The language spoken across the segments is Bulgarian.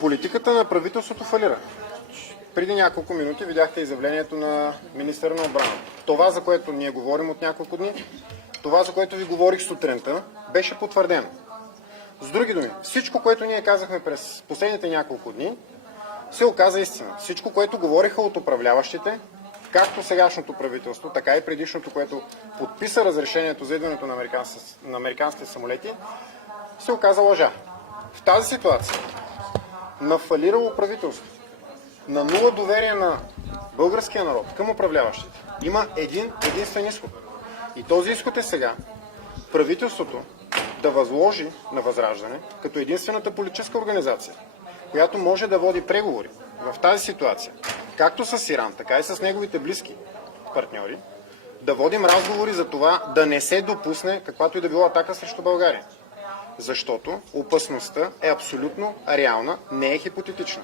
Политиката на правителството фалира. Преди няколко минути видяхте изявлението на министъра на отбраната. Това, за което ние говорим от няколко дни, това, за което ви говорих сутринта, беше потвърдено. С други думи, всичко, което ние казахме през последните няколко дни, се оказа истина. Всичко, което говориха от управляващите, както сегашното правителство, така и предишното, което подписа разрешението за идването на американските самолети, се оказа лъжа. В тази ситуация на фалирало правителство, на нула доверие на българския народ към управляващите, има единствен изход. И този изход е сега правителството да възложи на Възраждане, като единствената политическа организация, която може да води преговори в тази ситуация, както с Иран, така и с неговите близки партньори, да водим разговори за това да не се допусне каквато и да била атака срещу България. Защото опасността е абсолютно реална, не е хипотетична.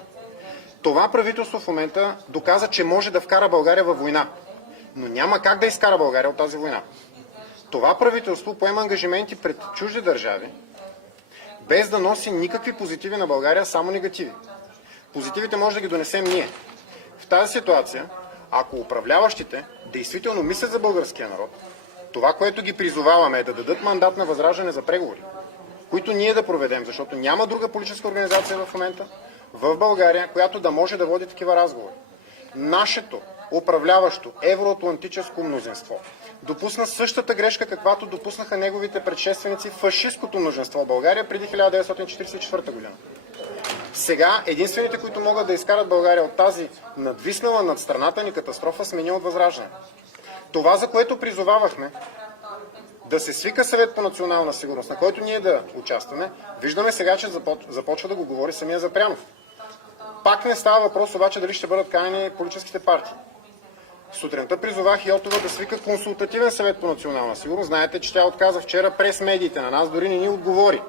Това правителство в момента доказа, че може да вкара България във война, но няма как да изкара България от тази война. Това правителство поема ангажименти пред чужди държави, без да носи никакви позитиви на България, само негативи. Позитивите може да ги донесем ние. В тази ситуация, ако управляващите действително мислят за българския народ, това, което ги призоваваме, е да дадат мандат на Възраждане за преговори, които ние да проведем, защото няма друга политическа организация в момента в България, която да може да води такива разговори. Нашето управляващо евроатлантическо мнозинство допусна същата грешка, каквато допуснаха неговите предшественици фашисткото мнозинство в България преди 1944 година. Сега единствените, които могат да изкарат България от тази надвиснала над страната ни катастрофа, сме ние от Възраждане. Това, за което призовавахме да се свика съвет по национална сигурност, на който ние да участваме, виждаме сега, че започва да го говори самия Запрянов. Пак не става въпрос обаче дали ще бъдат канени политическите партии. Сутринта призовах Йотова да свика консултативен съвет по национална сигурност. Знаете, че тя отказа вчера през медиите. На нас дори не ни отговори.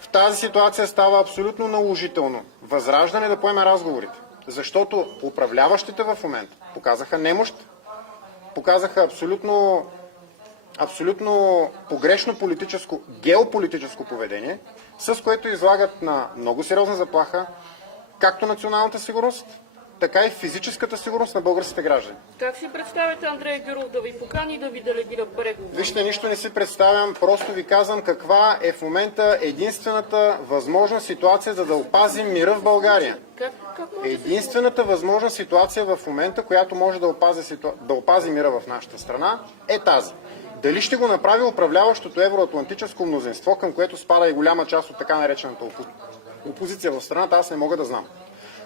В тази ситуация става абсолютно наложително Възраждане да поеме разговорите. Защото управляващите в момента показаха немощ, показаха абсолютно погрешно геополитическо поведение, с което излагат на много сериозна заплаха както националната сигурност, така и физическата сигурност на българските граждани. Как си представяте Андрей Гюров да ви покани и да ви делегира преговори? Вижте, нищо не си представям, просто ви казвам каква е в момента единствената възможна ситуация, за да опазим мира в България. Единствената възможна ситуация в момента, която може да опази мира в нашата страна, е тази. Дали ще го направи управляващото евроатлантическо мнозинство, към което спада и голяма част от така наречената опозиция в страната, аз не мога да знам.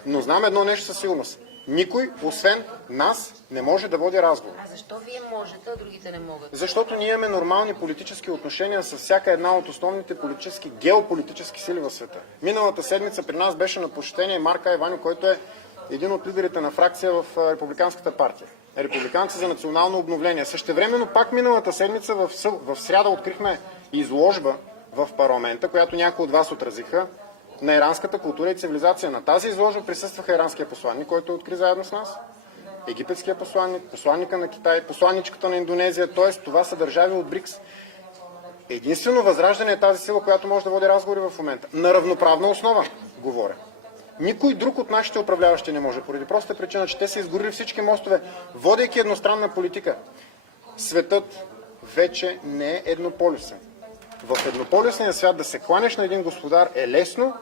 Но знам едно нещо със сигурност. Никой, освен нас, не може да води разговор. А защо вие можете, а другите не могат? Защото ние имаме нормални политически отношения с всяка една от основните геополитически сили в света. Миналата седмица при нас беше на посещение Марк Айваньо, който е един от лидерите на фракция в Републиканската партия. Републиканци за национално обновление. Същевременно пак миналата седмица в сряда открихме изложба в парламента, която някои от вас отразиха, на иранската култура и цивилизация. На тази изложба присъстваха иранския посланник, който откри заедно с нас, египетския посланник, посланника на Китай, посланничката на Индонезия, т.е. това са държави от БРИКС. Единствено Възраждане е тази сила, която може да води разговори в момента. На равноправна основа говоря. Никой друг от нашите управляващи не може, поради простата причина, че те са изгорили всички мостове, водейки едностранна политика. Светът вече не е еднополюсен. В еднополюсния свят да се кланеш на един господар е лесно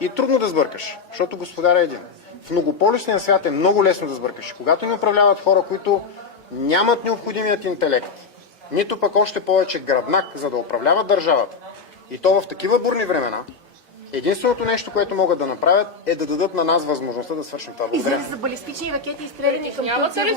и трудно да сбъркаш, защото господар е един. В многополюсния свят е много лесно да сбъркаш. Когато ни управляват хора, които нямат необходимият интелект, нито пък още повече гръбнак, за да управляват държавата, и то в такива бурни времена, единственото нещо, което могат да направят, е да дадат на нас възможността да свършим това. Благодаря. За балистични ракети, изстреляни към Турция,